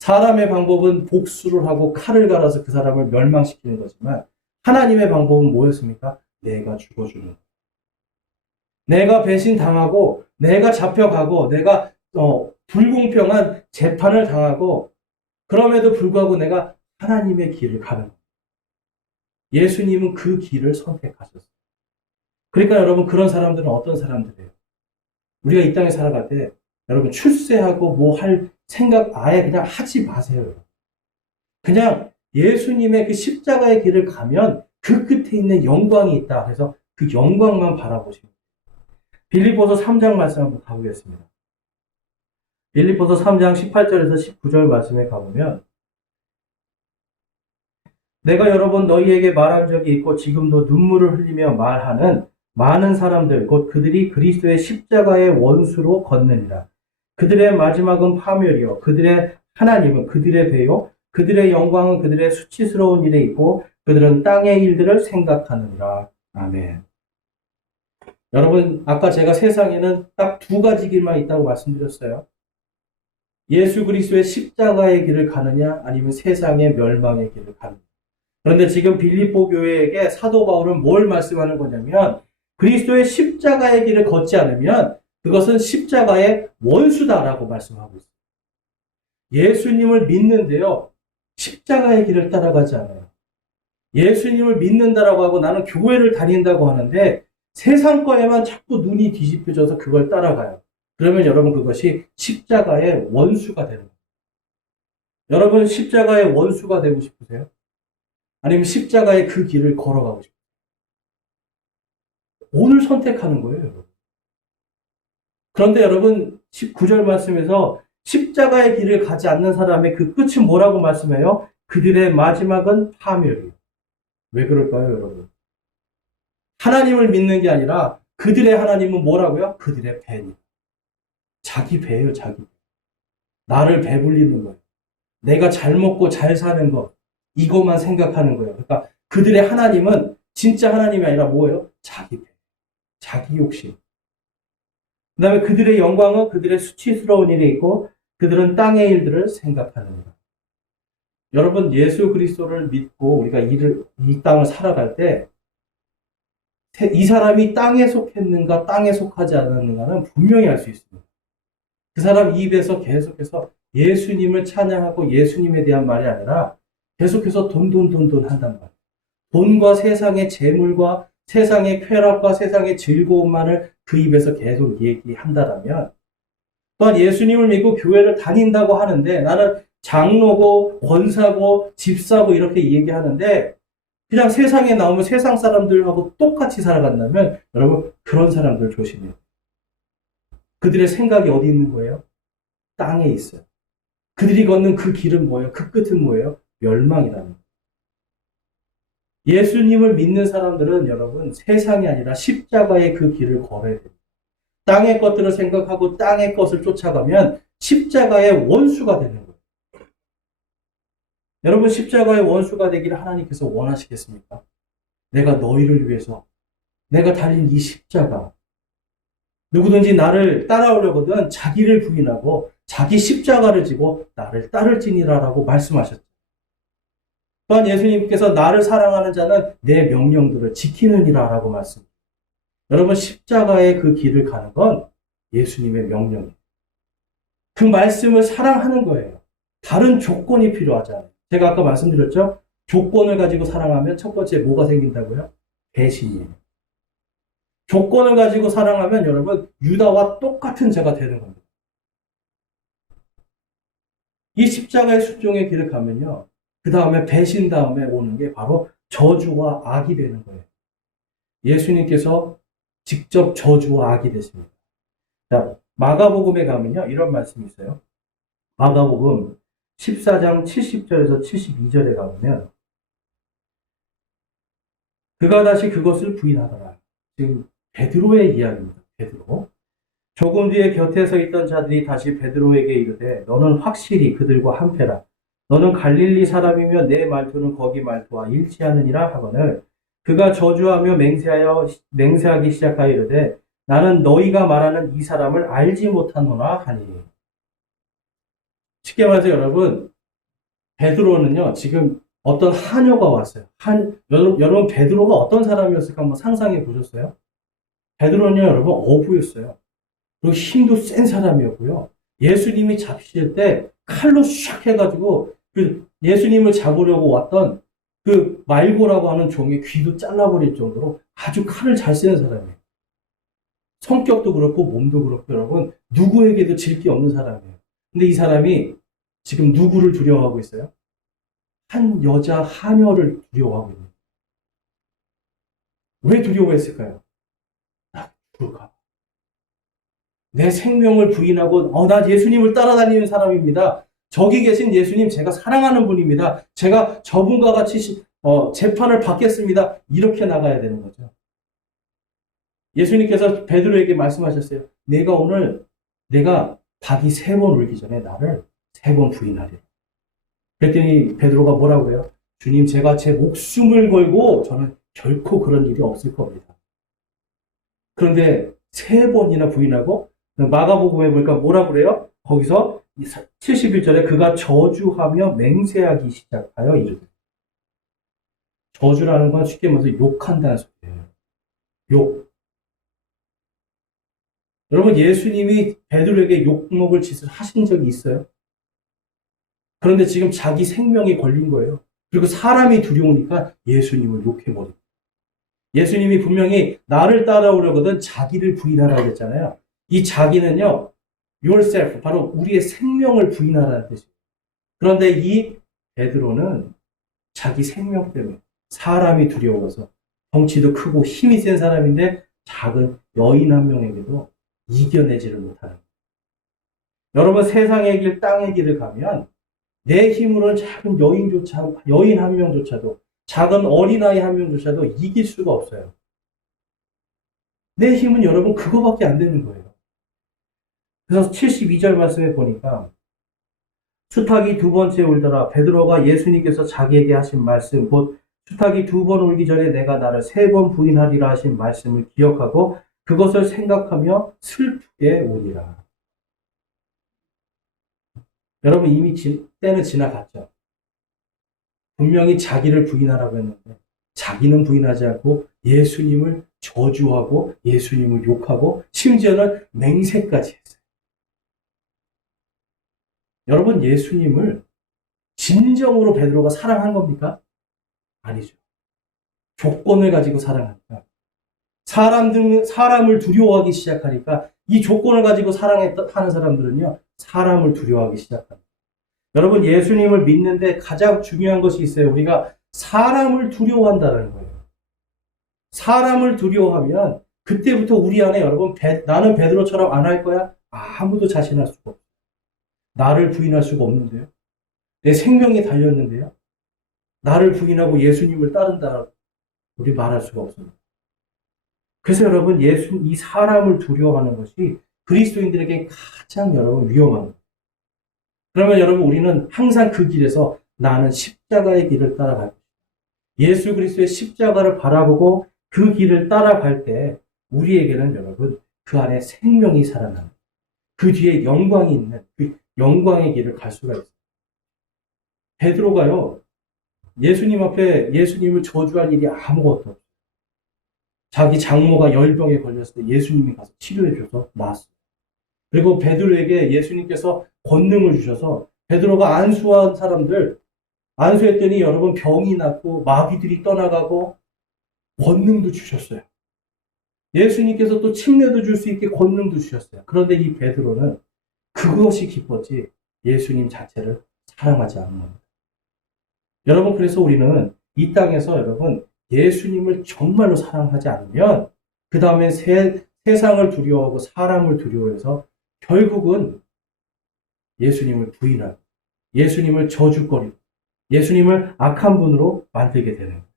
사람의 방법은 복수를 하고 칼을 갈아서 그 사람을 멸망시키는 거지만 하나님의 방법은 뭐였습니까? 내가 죽어주는 거예요. 내가 배신당하고 내가 잡혀가고 내가 불공평한 재판을 당하고 그럼에도 불구하고 내가 하나님의 길을 가는 거예요. 예수님은 그 길을 선택하셨어요. 그러니까 여러분 그런 사람들은 어떤 사람들이에요? 우리가 이 땅에 살아갈 때 여러분 출세하고 뭐 할 생각 아예 그냥 하지 마세요. 그냥 예수님의 그 십자가의 길을 가면 그 끝에 있는 영광이 있다. 그래서 그 영광만 바라보시면 돼요. 빌립보서 3장 말씀 한번 가보겠습니다. 빌립보서 3장 18절에서 19절 말씀에 가보면 내가 여러 번 너희에게 말한 적이 있고 지금도 눈물을 흘리며 말하는 많은 사람들 곧 그들이 그리스도의 십자가의 원수로 걷느니라. 그들의 마지막은 파멸이요 그들의 하나님은 그들의 배요 그들의 영광은 그들의 수치스러운 일에 있고 그들은 땅의 일들을 생각하느니라. 아멘. 여러분 아까 제가 세상에는 딱 두 가지 길만 있다고 말씀드렸어요. 예수 그리스도의 십자가의 길을 가느냐 아니면 세상의 멸망의 길을 가느냐. 그런데 지금 빌립보 교회에게 사도 바울은 뭘 말씀하는 거냐면 그리스도의 십자가의 길을 걷지 않으면 그것은 십자가의 원수다라고 말씀하고 있어요. 예수님을 믿는데요. 십자가의 길을 따라가지 않아요. 예수님을 믿는다라고 하고 나는 교회를 다닌다고 하는데 세상 거에만 자꾸 눈이 뒤집혀져서 그걸 따라가요. 그러면 여러분 그것이 십자가의 원수가 되는 거예요. 여러분 십자가의 원수가 되고 싶으세요? 아니면 십자가의 그 길을 걸어가고 싶으세요? 오늘 선택하는 거예요, 여러분. 그런데 여러분 19절 말씀에서 십자가의 길을 가지 않는 사람의 그 끝은 뭐라고 말씀해요? 그들의 마지막은 파멸이에요. 왜 그럴까요, 여러분? 하나님을 믿는 게 아니라 그들의 하나님은 뭐라고요? 그들의 배입니다. 자기 배예요, 자기 배. 나를 배불리는 거예요. 내가 잘 먹고 잘 사는 것, 이것만 생각하는 거예요. 그러니까 그들의 하나님은 진짜 하나님이 아니라 뭐예요? 자기 배, 자기 욕심. 그 다음에 그들의 영광은 그들의 수치스러운 일에 있고 그들은 땅의 일들을 생각하느니라. 여러분 예수 그리스도를 믿고 우리가 이 땅을 살아갈 때 이 사람이 땅에 속했는가 땅에 속하지 않았는가는 분명히 알 수 있습니다. 그 사람 입에서 계속해서 예수님을 찬양하고 예수님에 대한 말이 아니라 계속해서 돈 한단 말이에요. 돈과 세상의 재물과 세상의 쾌락과 세상의 즐거움만을 그 입에서 계속 얘기한다라면 또한 예수님을 믿고 교회를 다닌다고 하는데 나는 장로고 권사고 집사고 이렇게 얘기하는데 그냥 세상에 나오면 세상 사람들하고 똑같이 살아간다면 여러분 그런 사람들 조심해요. 그들의 생각이 어디 있는 거예요? 땅에 있어요. 그들이 걷는 그 길은 뭐예요? 그 끝은 뭐예요? 멸망이라는 거예요. 예수님을 믿는 사람들은 여러분 세상이 아니라 십자가의 그 길을 걸어야 됩니다. 땅의 것들을 생각하고 땅의 것을 쫓아가면 십자가의 원수가 되는 거예요. 여러분 십자가의 원수가 되기를 하나님께서 원하시겠습니까? 내가 너희를 위해서 내가 달린 이 십자가 누구든지 나를 따라오려거든 자기를 부인하고 자기 십자가를 지고 나를 따를지니라라고 말씀하셨죠. 또한 예수님께서 나를 사랑하는 자는 내 명령들을 지키느니라 라고 말씀합니다. 여러분, 십자가의 그 길을 가는 건 예수님의 명령이에요. 그 말씀을 사랑하는 거예요. 다른 조건이 필요하지 않아요. 제가 아까 말씀드렸죠? 조건을 가지고 사랑하면 첫 번째 뭐가 생긴다고요? 배신이에요. 조건을 가지고 사랑하면 여러분, 유다와 똑같은 죄가 되는 겁니다. 이 십자가의 순종의 길을 가면요, 그 다음에 배신 다음에 오는 게 바로 저주와 악이 되는 거예요. 예수님께서 직접 저주와 악이 되십니다. 자, 마가복음에 가면요, 이런 말씀이 있어요. 마가복음 14장 70절에서 72절에 가보면, 그가 다시 그것을 부인하더라. 지금 베드로의 이야기입니다. 베드로. 조금 뒤에 곁에 서 있던 자들이 다시 베드로에게 이르되 너는 확실히 그들과 한패라. 너는 갈릴리 사람이며 내 말투는 거기 말투와 일치하느니라 하거늘 그가 저주하며 맹세하기 시작하여 이르되 나는 너희가 말하는 이 사람을 알지 못하노라 하니. 쉽게 말해서 여러분, 베드로는요 지금 어떤 한여가 왔어요. 여러분 베드로가 어떤 사람이었을까 한번 상상해 보셨어요? 베드로는요 여러분 어부였어요. 그리고 힘도 센 사람이었고요. 예수님이 잡히실 때 칼로 샥 해가지고 그 예수님을 잡으려고 왔던 그 말고라고 하는 종의 귀도 잘라버릴 정도로 아주 칼을 잘 쓰는 사람이에요. 성격도 그렇고 몸도 그렇고 여러분 누구에게도 질 게 없는 사람이에요. 근데 이 사람이 지금 누구를 두려워하고 있어요? 한 여자 하녀를 두려워하고 있는 거예요. 왜 두려워했을까요? 나 죽을까? 내 생명을 부인하고 나 예수님을 따라다니는 사람입니다. 저기 계신 예수님 제가 사랑하는 분입니다. 제가 저분과 같이 재판을 받겠습니다. 이렇게 나가야 되는 거죠. 예수님께서 베드로에게 말씀하셨어요. 내가 닭이 3번 울기 전에 나를 3번 부인하리라. 그랬더니 베드로가 뭐라고 해요? 주님 제가 제 목숨을 걸고 저는 결코 그런 일이 없을 겁니다. 그런데 3번이나 부인하고 마가복음에 보니까 뭐라고 그래요? 거기서 71절에 그가 저주하며 맹세하기 시작하여 이르되. 저주라는 건 쉽게 말해서 욕한다는 소리예요. 욕. 여러분 예수님이 베드로에게 욕먹을 짓을 하신 적이 있어요? 그런데 지금 자기 생명이 걸린 거예요. 그리고 사람이 두려우니까 예수님을 욕해버립니다. 예수님이 분명히 나를 따라오려거든 자기를 부인하라고 했잖아요. 이 자기는요, yourself, 바로 우리의 생명을 부인하라는 뜻이에요. 그런데 이 베드로는 자기 생명 때문에 사람이 두려워서 덩치도 크고 힘이 센 사람인데 작은 여인 한 명에게도 이겨내지를 못하는 거예요. 여러분 세상의 길, 땅의 길을 가면 내 힘으로는 작은 여인 한 명조차도 작은 어린아이 한 명조차도 이길 수가 없어요. 내 힘은 여러분 그거밖에 안 되는 거예요. 그래서 72절 말씀에 보니까 수탉이 2번째 울더라. 베드로가 예수님께서 자기에게 하신 말씀 곧 수탉이 2번 울기 전에 내가 나를 3번 부인하리라 하신 말씀을 기억하고 그것을 생각하며 슬프게 우니라. 여러분 이미 때는 지나갔죠. 분명히 자기를 부인하라고 했는데 자기는 부인하지 않고 예수님을 저주하고 예수님을 욕하고 심지어는 맹세까지 했어요. 여러분 예수님을 진정으로 베드로가 사랑한 겁니까? 아니죠. 조건을 가지고 사랑하니까 사람을 두려워하기 시작하니까 이 조건을 가지고 사랑하는 사람들은요 사람을 두려워하기 시작합니다. 여러분 예수님을 믿는데 가장 중요한 것이 있어요. 우리가 사람을 두려워한다는 거예요. 사람을 두려워하면 그때부터 우리 안에 여러분 나는 베드로처럼 안 할 거야? 아무도 자신할 수가 없어요. 나를 부인할 수가 없는데요. 내 생명이 달렸는데요. 나를 부인하고 예수님을 따른다 우리 말할 수가 없습니다. 그래서 여러분 이 사람을 두려워하는 것이 그리스도인들에게 가장 여러분 위험한 거예요. 그러면 여러분 우리는 항상 그 길에서 나는 십자가의 길을 따라갈 것이다. 예수 그리스도의 십자가를 바라보고 그 길을 따라갈 때 우리에게는 여러분 그 안에 생명이 살아나는 그 뒤에 영광이 있는 그 영광의 길을 갈 수가 있어요. 베드로가요 예수님 앞에 예수님을 저주할 일이 아무것도 없어요. 자기 장모가 열병에 걸렸을 때 예수님이 가서 치료해줘서 나았어요. 그리고 베드로에게 예수님께서 권능을 주셔서 베드로가 안수한 사람들, 안수했더니 여러분 병이 낫고 마귀들이 떠나가고 권능도 주셨어요. 예수님께서 또 침례도 줄 수 있게 권능도 주셨어요. 그런데 이 베드로는 그것이 기뻤지 예수님 자체를 사랑하지 않는 겁니다. 여러분, 그래서 우리는 이 땅에서 여러분 예수님을 정말로 사랑하지 않으면 그 다음에 세상을 두려워하고 사람을 두려워해서 결국은 예수님을 부인하고 예수님을 저주거리고 예수님을 악한 분으로 만들게 되는 거예요.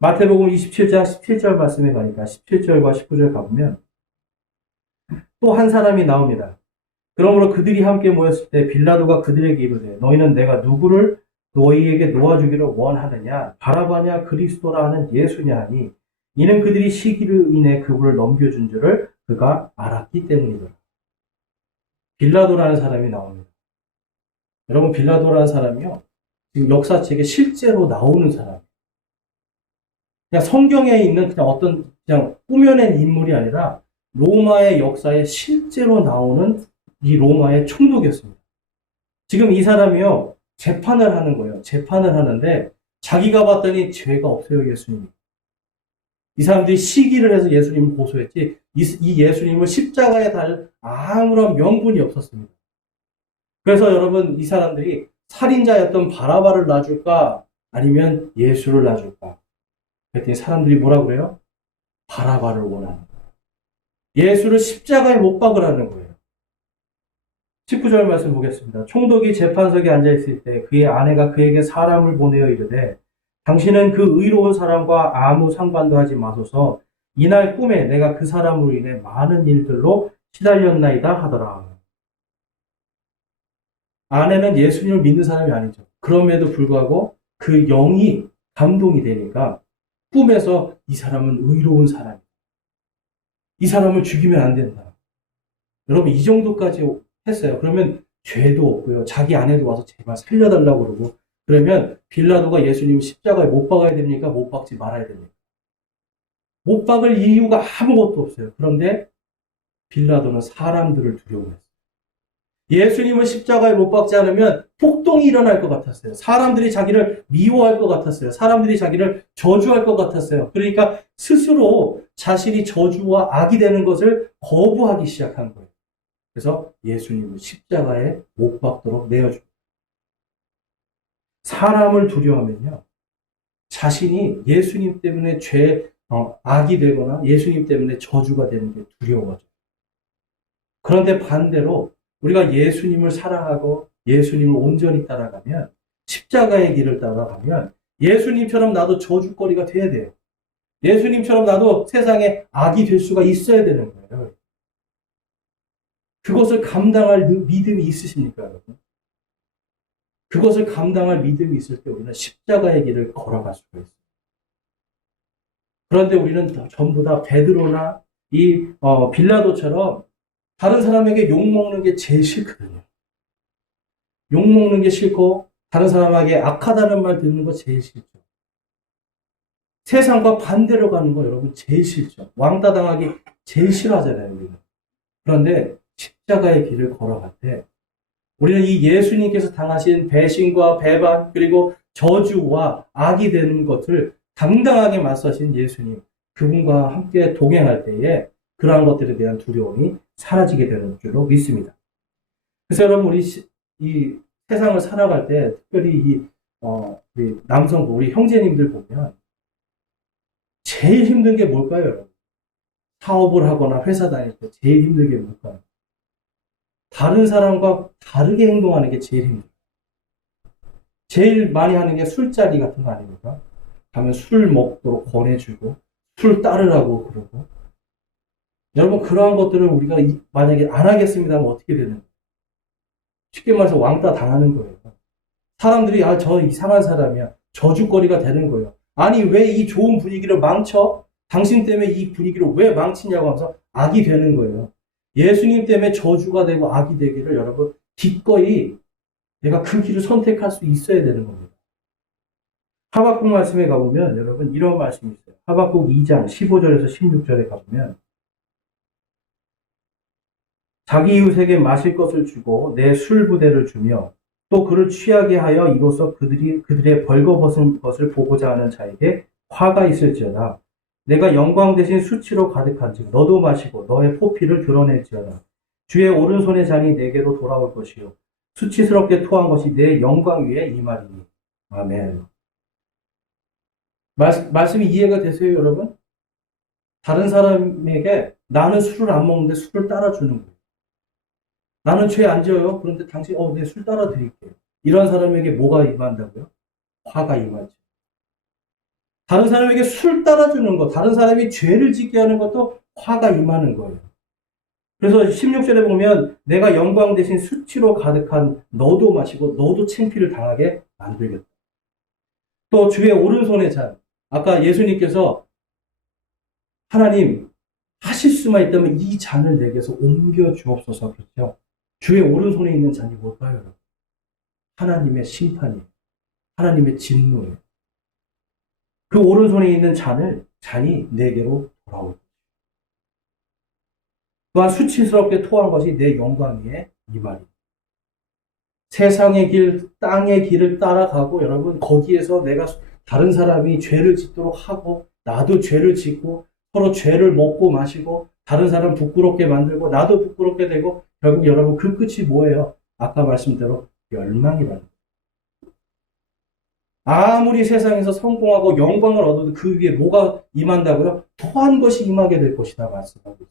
마태복음 27장 17절 말씀에 가니까 17절과 19절 가보면 또 한 사람이 나옵니다. 그러므로 그들이 함께 모였을 때 빌라도가 그들에게 이르되 너희는 내가 누구를 너희에게 놓아주기를 원하느냐 바라바냐 그리스도라 하는 예수냐 하니 이는 그들이 시기로 인해 그분을 넘겨준 줄을 그가 알았기 때문이더라. 빌라도라는 사람이 나옵니다. 여러분, 빌라도라는 사람이요 지금 역사책에 실제로 나오는 사람. 그냥 성경에 있는 그냥 어떤 그냥 꾸며낸 인물이 아니라 로마의 역사에 실제로 나오는 이 로마의 총독이었습니다. 지금 이 사람이요 재판을 하는 거예요. 재판을 하는데 자기가 봤더니 죄가 없어요, 예수님이. 이 사람들이 시기를 해서 예수님을 고소했지 이 예수님을 십자가에 달 아무런 명분이 없었습니다. 그래서 여러분, 이 사람들이 살인자였던 바라바를 놔줄까 아니면 예수를 놔줄까? 그랬더니 사람들이 뭐라고 그래요? 바라바를 원하는 거예요. 예수를 십자가에 못 박으라는 거예요. 19절 말씀 보겠습니다. 총독이 재판석에 앉아있을 때 그의 아내가 그에게 사람을 보내어 이르되 당신은 그 의로운 사람과 아무 상관도 하지 마소서 이날 꿈에 내가 그 사람으로 인해 많은 일들로 시달렸나이다 하더라. 아내는 예수님을 믿는 사람이 아니죠. 그럼에도 불구하고 그 영이 감동이 되니까 꿈에서 이 사람은 의로운 사람이다. 이 사람을 죽이면 안 된다. 여러분, 이 정도까지 했어요. 그러면 죄도 없고요. 자기 아내도 와서 제발 살려달라고 그러고 그러면 빌라도가 예수님 십자가에 못 박아야 됩니까? 못 박지 말아야 됩니까? 못 박을 이유가 아무것도 없어요. 그런데 빌라도는 사람들을 두려워했어요. 예수님을 십자가에 못 박지 않으면 폭동이 일어날 것 같았어요. 사람들이 자기를 미워할 것 같았어요. 사람들이 자기를 저주할 것 같았어요. 그러니까 스스로 자신이 저주와 악이 되는 것을 거부하기 시작한 거예요. 그래서 예수님을 십자가에 못 박도록 내어줍니다. 사람을 두려워하면요, 자신이 예수님 때문에 악이 되거나 예수님 때문에 저주가 되는 게 두려워져. 그런데 반대로 우리가 예수님을 사랑하고 예수님을 온전히 따라가면, 십자가의 길을 따라가면 예수님처럼 나도 저주거리가 돼야 돼요. 예수님처럼 나도 세상에 악이 될 수가 있어야 되는 거예요. 그것을 감당할 믿음이 있으십니까, 여러분? 그것을 감당할 믿음이 있을 때 우리는 십자가의 길을 걸어갈 수가 있어요. 그런데 우리는 전부 다 베드로나 이 빌라도처럼 다른 사람에게 욕먹는 게 제일 싫거든요. 욕먹는 게 싫고 다른 사람에게 악하다는 말 듣는 거 제일 싫죠. 세상과 반대로 가는 거 여러분 제일 싫죠. 왕따 당하기 제일 싫어하잖아요, 우리는. 그런데 십자가의 길을 걸어갈 때 우리는 이 예수님께서 당하신 배신과 배반 그리고 저주와 악이 되는 것을 당당하게 맞서신 예수님, 그분과 함께 동행할 때에 그러한 것들에 대한 두려움이 사라지게 되는 줄로 믿습니다. 그래서 여러분, 우리 이 세상을 살아갈 때 특별히 우리 남성부, 우리 형제님들 보면 제일 힘든 게 뭘까요, 여러분? 사업을 하거나 회사 다닐 때 제일 힘든 게 뭘까요? 다른 사람과 다르게 행동하는 게 제일 힘들어요. 제일 많이 하는 게 술자리 같은 거 아닙니까? 가면 술 먹도록 권해주고 술 따르라고 그러고. 여러분, 그러한 것들을 우리가 만약에 안 하겠습니다 하면 어떻게 되는 거예요? 쉽게 말해서 왕따 당하는 거예요. 사람들이 저 이상한 사람이야, 저주거리가 되는 거예요. 아니, 왜 이 좋은 분위기를 망쳐? 당신 때문에 이 분위기를 왜 망치냐고 하면서 악이 되는 거예요. 예수님 때문에 저주가 되고 악이 되기를 여러분 기꺼이 내가 그 길을 선택할 수 있어야 되는 겁니다. 하박국 말씀에 가보면 여러분 이런 말씀이 있어요. 하박국 2장 15절에서 16절에 가보면 자기 이웃에게 마실 것을 주고 내 술 부대를 주며 또 그를 취하게 하여 이로써 그들의 벌거벗은 것을 보고자 하는 자에게 화가 있을지어다. 내가 영광 대신 수치로 가득한즉 너도 마시고 너의 포피를 드러낼지어다. 주의 오른손의 잔이 내게로 돌아올 것이요 수치스럽게 토한 것이 내 영광 위에 임하리니. 아멘. 말씀이 이해가 되세요, 여러분? 다른 사람에게 나는 술을 안 먹는데 술을 따라주는 거예요. 나는 죄 안 지어요. 그런데 당신, 내 술 따라 드릴게요. 이런 사람에게 뭐가 임한다고요? 화가 임하죠. 다른 사람에게 술 따라주는 것, 다른 사람이 죄를 짓게 하는 것도 화가 임하는 거예요. 그래서 16절에 보면 내가 영광 대신 수치로 가득한 너도 마시고 너도 창피를 당하게 만들겠다. 또 주의 오른손의 잔. 아까 예수님께서 하나님 하실 수만 있다면 이 잔을 내게서 옮겨 주옵소서 그렇죠. 주의 오른손에 있는 잔이 뭘까요? 여러분? 하나님의 심판이에요. 하나님의 진노예요. 그 오른손에 있는 잔이 내게로 돌아올 것이에요. 또한 수치스럽게 토한 것이 내 영광 위에 이 말이에요. 세상의 길, 땅의 길을 따라가고 여러분 거기에서 내가 다른 사람이 죄를 짓도록 하고 나도 죄를 짓고 서로 죄를 먹고 마시고 다른 사람 부끄럽게 만들고 나도 부끄럽게 되고 결국 여러분 그 끝이 뭐예요? 아까 말씀대로 멸망이라는 거예요. 아무리 세상에서 성공하고 영광을 얻어도 그 위에 뭐가 임한다고요? 더한 것이 임하게 될 것이다 말씀하고 있어요.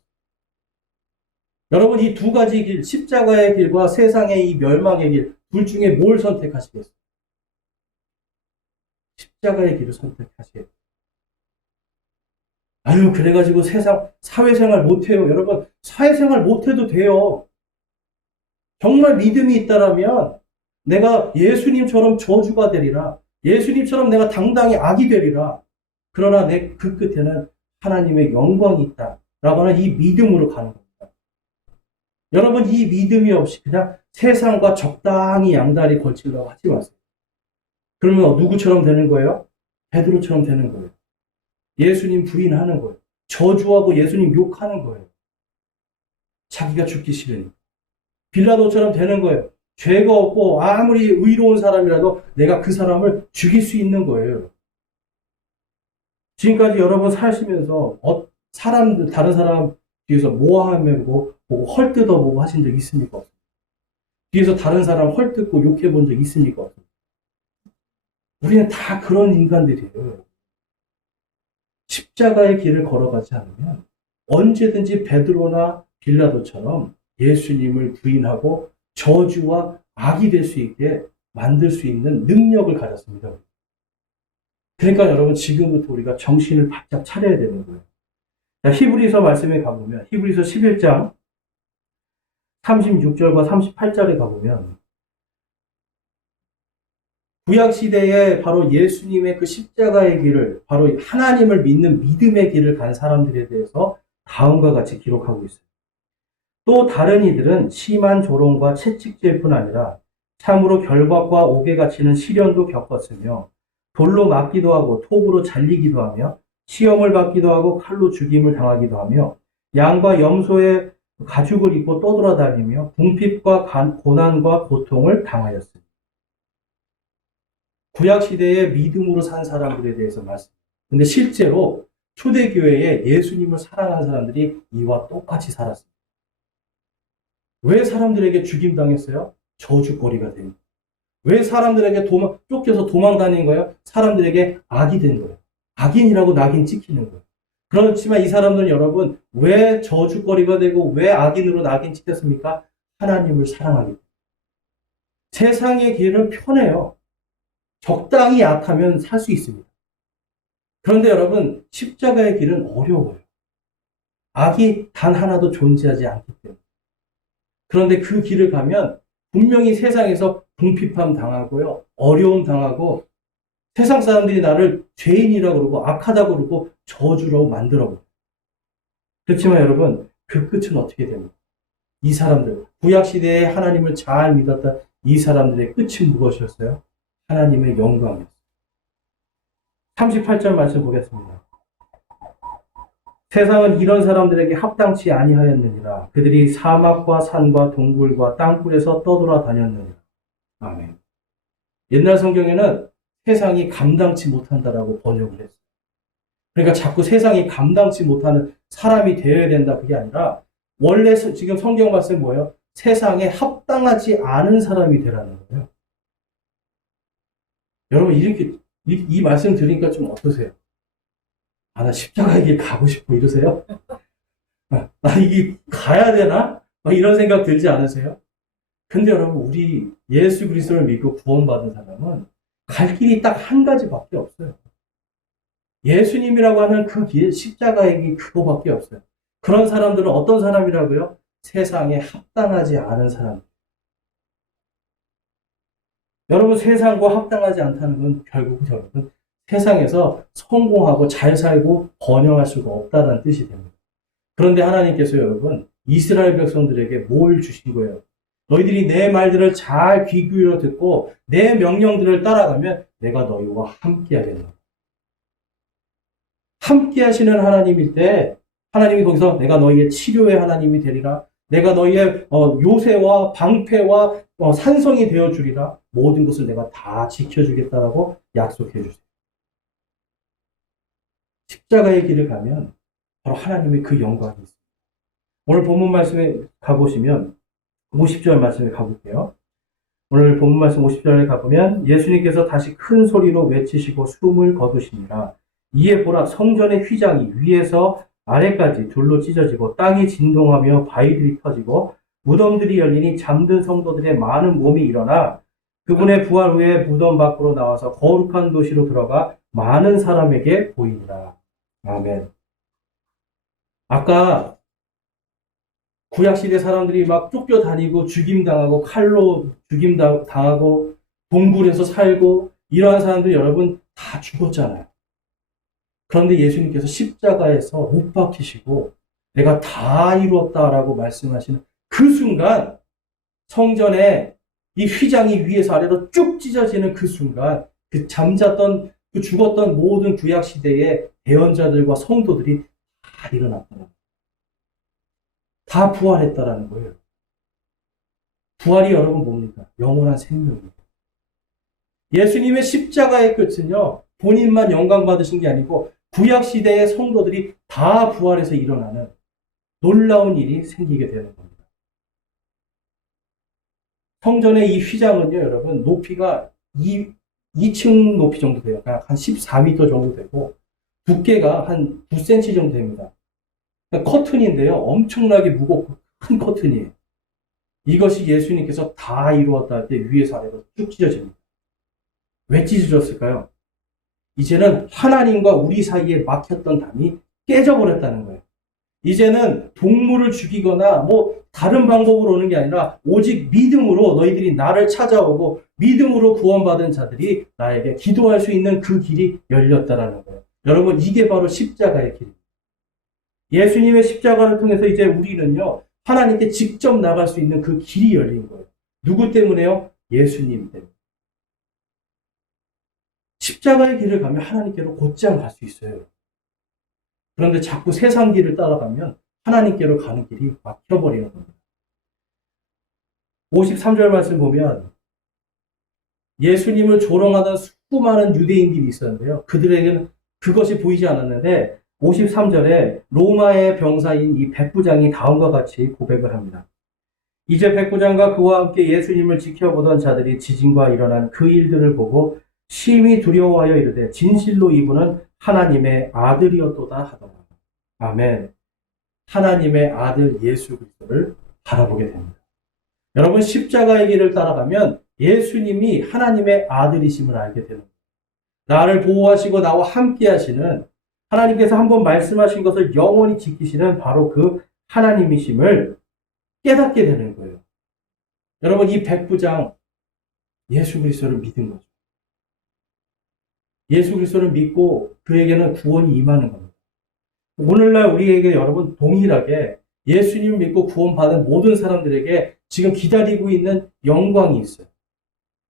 여러분 이 두 가지 길, 십자가의 길과 세상의 이 멸망의 길, 둘 중에 뭘 선택하시겠어요? 십자가의 길을 선택하시겠어요. 아유 그래가지고 사회생활 못해요. 여러분 사회생활 못해도 돼요. 정말 믿음이 있다라면 내가 예수님처럼 저주가 되리라. 예수님처럼 내가 당당히 악이 되리라. 그러나 내 그 끝에는 하나님의 영광이 있다라고 하는 이 믿음으로 가는 겁니다. 여러분 이 믿음이 없이 그냥 세상과 적당히 양다리 걸치려고 하지 마세요. 그러면 누구처럼 되는 거예요? 베드로처럼 되는 거예요. 예수님 부인하는 거예요. 저주하고 예수님 욕하는 거예요. 자기가 죽기 싫으니. 빌라도처럼 되는 거예요. 죄가 없고 아무리 의로운 사람이라도 내가 그 사람을 죽일 수 있는 거예요. 지금까지 여러분 사시면서 다른 사람 뒤에서 모함해보고 헐뜯어보고 하신 적 있습니까? 뒤에서 다른 사람 헐뜯고 욕해본 적 있습니까? 우리는 다 그런 인간들이에요. 십자가의 길을 걸어가지 않으면 언제든지 베드로나 빌라도처럼 예수님을 부인하고 저주와 악이 될 수 있게 만들 수 있는 능력을 가졌습니다. 그러니까 여러분 지금부터 우리가 정신을 바짝 차려야 되는 거예요. 자, 히브리서 말씀에 가보면 히브리서 11장 36절과 38절에 가보면 구약시대에 바로 예수님의 그 십자가의 길을 바로 하나님을 믿는 믿음의 길을 간 사람들에 대해서 다음과 같이 기록하고 있어요. 또 다른 이들은 심한 조롱과 채찍질 뿐 아니라 참으로 결박과 옥에 갇히는 시련도 겪었으며 돌로 맞기도 하고 톱으로 잘리기도 하며 시험을 받기도 하고 칼로 죽임을 당하기도 하며 양과 염소의 가죽을 입고 떠돌아다니며 궁핍과 고난과 고통을 당하였습니다. 구약시대에 믿음으로 산 사람들에 대해서 말씀합니다. 근데 실제로 초대교회에 예수님을 사랑하는 사람들이 이와 똑같이 살았습니다. 왜 사람들에게 죽임당했어요? 저주거리가 된 거예요. 왜 사람들에게 쫓겨서 도망다닌 거예요? 사람들에게 악이 된 거예요. 악인이라고 낙인 찍히는 거예요. 그렇지만 이 사람들은 여러분 왜 저주거리가 되고 왜 악인으로 낙인 찍혔습니까? 하나님을 사랑하기 때문에. 세상의 길은 편해요. 적당히 약하면 살 수 있습니다. 그런데 여러분 십자가의 길은 어려워요. 악이 단 하나도 존재하지 않기 때문에. 그런데 그 길을 가면 분명히 세상에서 궁핍함 당하고요. 어려움 당하고 세상 사람들이 나를 죄인이라고 그러고 악하다고 그러고 저주로 만들어버려요. 그렇지만 여러분 그 끝은 어떻게 됩니까? 이 사람들 구약시대에 하나님을 잘 믿었던 이 사람들의 끝이 무엇이었어요? 하나님의 영광이었어요. 38절 말씀 보겠습니다. 세상은 이런 사람들에게 합당치 아니하였느니라. 그들이 사막과 산과 동굴과 땅굴에서 떠돌아 다녔느니라. 아멘. 옛날 성경에는 세상이 감당치 못한다라고 번역을 했어요. 그러니까 자꾸 세상이 감당치 못하는 사람이 되어야 된다, 그게 아니라 원래 지금 성경 말씀이 뭐예요? 세상에 합당하지 않은 사람이 되라는 거예요. 여러분 이렇게 이 말씀 들으니까 좀 어떠세요? 아, 나 십자가의 길 가고 싶고 이러세요? 나 이게 가야 되나? 막 이런 생각 들지 않으세요? 근데 여러분, 우리 예수 그리스도를 믿고 구원받은 사람은 갈 길이 딱 한 가지밖에 없어요. 예수님이라고 하는 그 길, 십자가의 길 그거밖에 없어요. 그런 사람들은 어떤 사람이라고요? 세상에 합당하지 않은 사람. 여러분, 세상과 합당하지 않다는 건 결국 여러분 세상에서 성공하고 잘 살고 번영할 수가 없다는 뜻이 됩니다. 그런데 하나님께서 여러분 이스라엘 백성들에게 뭘 주신 거예요? 너희들이 내 말들을 잘 귀 기울여 듣고 내 명령들을 따라가면 내가 너희와 함께 하겠노라. 함께 하시는 하나님일 때 하나님이 거기서 내가 너희의 치료의 하나님이 되리라. 내가 너희의 요새와 방패와 산성이 되어주리라. 모든 것을 내가 다 지켜주겠다라고 약속해 주세요. 십자가의 길을 가면 바로 하나님의 그 영광이 있습니다. 오늘 본문 말씀에 가보시면 50절 말씀에 가볼게요. 오늘 본문 말씀 50절에 가보면 예수님께서 다시 큰 소리로 외치시고 숨을 거두시니라. 이에 보라 성전의 휘장이 위에서 아래까지 둘로 찢어지고 땅이 진동하며 바위들이 터지고 무덤들이 열리니 잠든 성도들의 많은 몸이 일어나 그분의 부활 후에 무덤 밖으로 나와서 거룩한 도시로 들어가 많은 사람에게 보이니라. 아멘. 아까 구약시대 사람들이 막 쫓겨다니고 죽임당하고 칼로 죽임당하고 동굴에서 살고 이러한 사람들 여러분 다 죽었잖아요. 그런데 예수님께서 십자가에서 못 박히시고 내가 다 이루었다라고 말씀하시는 그 순간 성전에 이 휘장이 위에서 아래로 쭉 찢어지는 그 순간 그 잠잤던 그 죽었던 모든 구약시대의 예언자들과 성도들이 다 일어났다는 거예요. 다 부활했다라는 거예요. 부활이 여러분 뭡니까? 영원한 생명이에요. 예수님의 십자가의 끝은요, 본인만 영광 받으신 게 아니고 구약시대의 성도들이 다 부활해서 일어나는 놀라운 일이 생기게 되는 겁니다. 성전의 이 휘장은요, 여러분, 높이가 2층 높이 정도 돼요. 한 14m 정도 되고, 두께가 한 9cm 정도 됩니다. 커튼인데요, 엄청나게 무겁고 큰 커튼이에요. 이것이 예수님께서 다 이루었다 할 때 위에서 아래로 쭉 찢어집니다. 왜 찢어졌을까요? 이제는 하나님과 우리 사이에 막혔던 담이 깨져버렸다는 거예요. 이제는 동물을 죽이거나 다른 방법으로 오는 게 아니라 오직 믿음으로 너희들이 나를 찾아오고 믿음으로 구원받은 자들이 나에게 기도할 수 있는 그 길이 열렸다라는 거예요. 여러분, 이게 바로 십자가의 길입니다. 예수님의 십자가를 통해서 이제 우리는요, 하나님께 직접 나갈 수 있는 그 길이 열린 거예요. 누구 때문에요? 예수님 때문에. 십자가의 길을 가면 하나님께로 곧장 갈 수 있어요. 그런데 자꾸 세상 길을 따라가면 하나님께로 가는 길이 막혀버리는 겁니다. 53절 말씀 보면 예수님을 조롱하던 수많은 유대인들이 있었는데요. 그들에게는 그것이 보이지 않았는데 53절에 로마의 병사인 이 백부장이 다음과 같이 고백을 합니다. 이제 백부장과 그와 함께 예수님을 지켜보던 자들이 지진과 일어난 그 일들을 보고 심히 두려워하여 이르되 진실로 이분은 하나님의 아들이었도다 하더라. 아멘. 하나님의 아들 예수 그리스도를 바라보게 됩니다. 여러분, 십자가의 길을 따라가면 예수님이 하나님의 아들이심을 알게 되는 거예요. 나를 보호하시고 나와 함께 하시는 하나님께서 한번 말씀하신 것을 영원히 지키시는 바로 그 하나님이심을 깨닫게 되는 거예요. 여러분, 이 백부장 예수 그리스도를 믿은 거죠. 예수 그리스도를 믿고 그에게는 구원이 임하는 겁니다. 오늘날 우리에게 여러분 동일하게 예수님을 믿고 구원받은 모든 사람들에게 지금 기다리고 있는 영광이 있어요.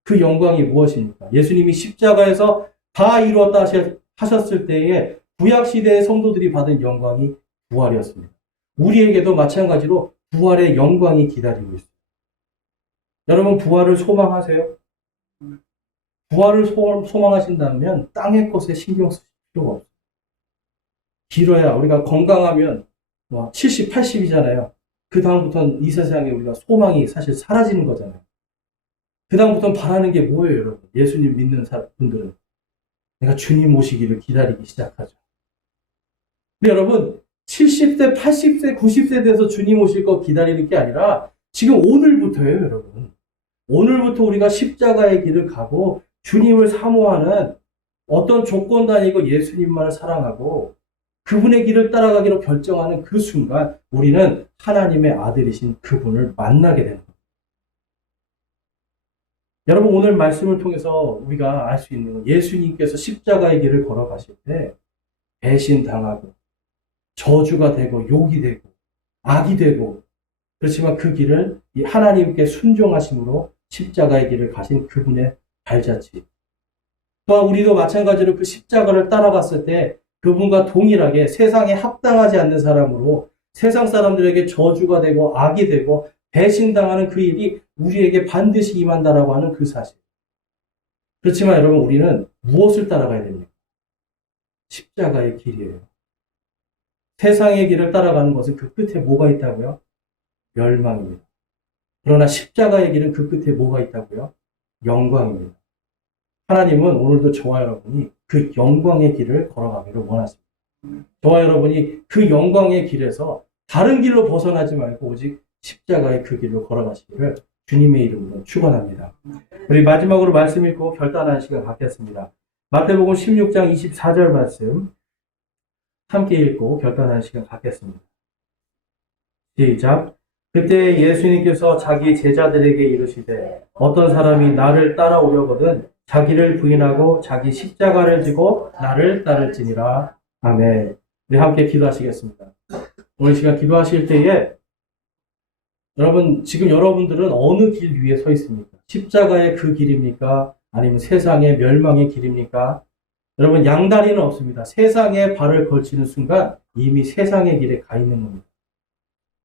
그 영광이 무엇입니까? 예수님이 십자가에서 다 이루었다 하셨을 때에 구약시대의 성도들이 받은 영광이 부활이었습니다. 우리에게도 마찬가지로 부활의 영광이 기다리고 있습니다. 여러분, 부활을 소망하세요? 부활을 소망하신다면 땅의 것에 신경 쓰실 필요가 없어요. 길어야 우리가 건강하면 70, 80이잖아요. 그 다음부터는 이 세상에 우리가 소망이 사실 사라지는 거잖아요. 그 다음부터는 바라는 게 뭐예요, 여러분? 예수님 믿는 분들은 내가 주님 오시기를 기다리기 시작하죠. 근데 여러분, 70세, 80세, 90세 돼서 주님 오실 거 기다리는 게 아니라 지금 오늘부터예요, 여러분. 오늘부터 우리가 십자가의 길을 가고 주님을 사모하는 어떤 조건도 아니고 예수님만을 사랑하고 그분의 길을 따라가기로 결정하는 그 순간 우리는 하나님의 아들이신 그분을 만나게 되는 겁니다. 여러분, 오늘 말씀을 통해서 우리가 알 수 있는 건 예수님께서 십자가의 길을 걸어가실 때 배신당하고 저주가 되고 욕이 되고 악이 되고 그렇지만 그 길을 하나님께 순종하심으로 십자가의 길을 가신 그분의 발자취. 또한 우리도 마찬가지로 그 십자가를 따라갔을 때 그분과 동일하게 세상에 합당하지 않는 사람으로 세상 사람들에게 저주가 되고 악이 되고 배신당하는 그 일이 우리에게 반드시 임한다라고 하는 그 사실. 그렇지만 여러분, 우리는 무엇을 따라가야 됩니까? 십자가의 길이에요. 세상의 길을 따라가는 것은 그 끝에 뭐가 있다고요? 멸망입니다. 그러나 십자가의 길은 그 끝에 뭐가 있다고요? 영광입니다. 하나님은 오늘도 저와 여러분이 그 영광의 길을 걸어가기를 원하십니다. 저와 여러분이 그 영광의 길에서 다른 길로 벗어나지 말고 오직 십자가의 그 길로 걸어가시기를 주님의 이름으로 축원합니다. 우리 마지막으로 말씀 읽고 결단하는 시간 갖겠습니다. 마태복음 16장 24절 말씀 함께 읽고 결단하는 시간 갖겠습니다. 시작. 그때 예수님께서 자기 제자들에게 이르시되 어떤 사람이 나를 따라오려거든 자기를 부인하고 자기 십자가를 지고 나를 따를지니라. 아멘. 우리 함께 기도하시겠습니다. 오늘 시간 기도하실 때에 여러분, 지금 여러분들은 어느 길 위에 서 있습니까? 십자가의 그 길입니까? 아니면 세상의 멸망의 길입니까? 여러분, 양다리는 없습니다. 세상에 발을 걸치는 순간 이미 세상의 길에 가 있는 겁니다.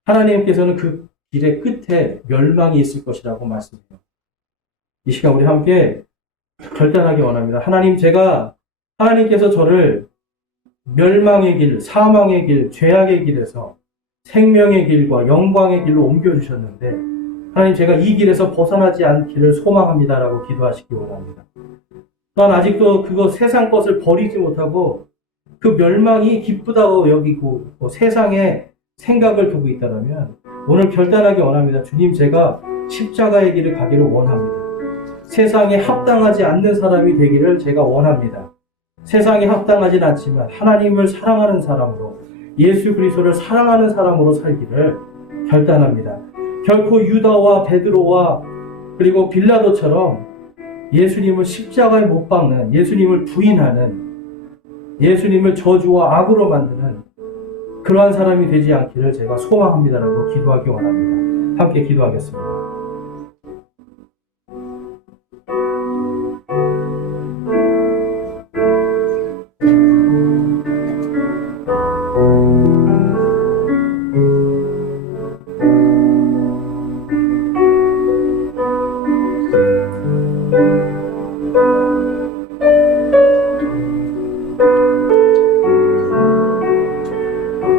하나님께서는 그 길의 끝에 멸망이 있을 것이라고 말씀해요. 이 시간 우리 함께 결단하기 원합니다. 하나님께서 저를 멸망의 길, 사망의 길, 죄악의 길에서 생명의 길과 영광의 길로 옮겨주셨는데 하나님, 제가 이 길에서 벗어나지 않기를 소망합니다라고 기도하시기 원합니다. 또한 아직도 그거 세상 것을 버리지 못하고 그 멸망이 기쁘다고 여기고 세상에 생각을 두고 있다면 오늘 결단하기 원합니다. 주님, 제가 십자가의 길을 가기를 원합니다. 세상에 합당하지 않는 사람이 되기를 제가 원합니다. 세상에 합당하진 않지만 하나님을 사랑하는 사람으로, 예수 그리스도를 사랑하는 사람으로 살기를 결단합니다. 결코 유다와 베드로와 그리고 빌라도처럼 예수님을 십자가에 못 박는, 예수님을 부인하는, 예수님을 저주와 악으로 만드는 그러한 사람이 되지 않기를 제가 소망합니다라고 기도하기 원합니다. 함께 기도하겠습니다.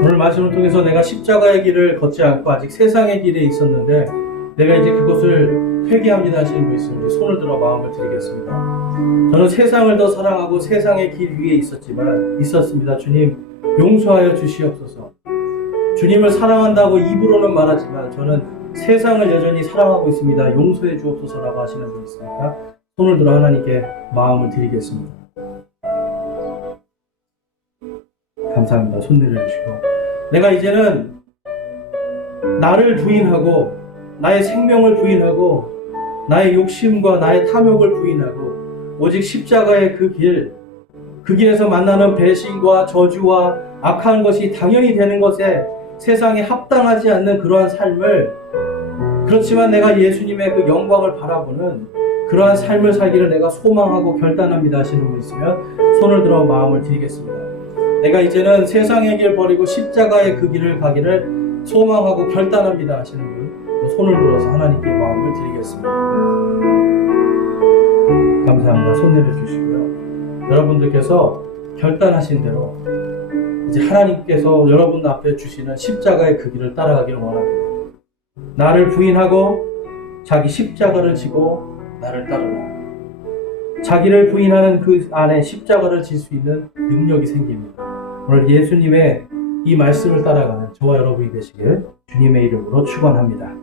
오늘 말씀을 통해서 내가 십자가의 길을 걷지 않고 아직 세상의 길에 있었는데 내가 이제 그것을 회개합니다 하시는 분 있으면 손을 들어 마음을 드리겠습니다. 저는 세상을 더 사랑하고 세상의 길 위에 있었습니다. 주님, 용서하여 주시옵소서. 주님을 사랑한다고 입으로는 말하지만 저는 세상을 여전히 사랑하고 있습니다. 용서해 주옵소서라고 하시는 분 있습니까? 손을 들어 하나님께 마음을 드리겠습니다. 감사합니다. 손 내려주시고, 내가 이제는 나를 부인하고 나의 생명을 부인하고 나의 욕심과 나의 탐욕을 부인하고 오직 십자가의 그 길에서 만나는 배신과 저주와 악한 것이 당연히 되는 것에 세상에 합당하지 않는 그러한 삶을, 그렇지만 내가 예수님의 그 영광을 바라보는 그러한 삶을 살기를 내가 소망하고 결단합니다 하시는 분 있으면 손을 들어 마음을 드리겠습니다. 내가 이제는 세상의 길 버리고 십자가의 그 길을 가기를 소망하고 결단합니다 하시는 분 손을 들어서 하나님께 마음을 드리겠습니다. 감사합니다. 손 내려주시고요. 여러분들께서 결단하신 대로 이제 하나님께서 여러분 앞에 주시는 십자가의 그 길을 따라가기를 원합니다. 나를 부인하고 자기 십자가를 지고 나를 따르라. 자기를 부인하는 그 안에 십자가를 질 수 있는 능력이 생깁니다. 오늘 예수님의 이 말씀을 따라가는 저와 여러분이 되시길 주님의 이름으로 축원합니다.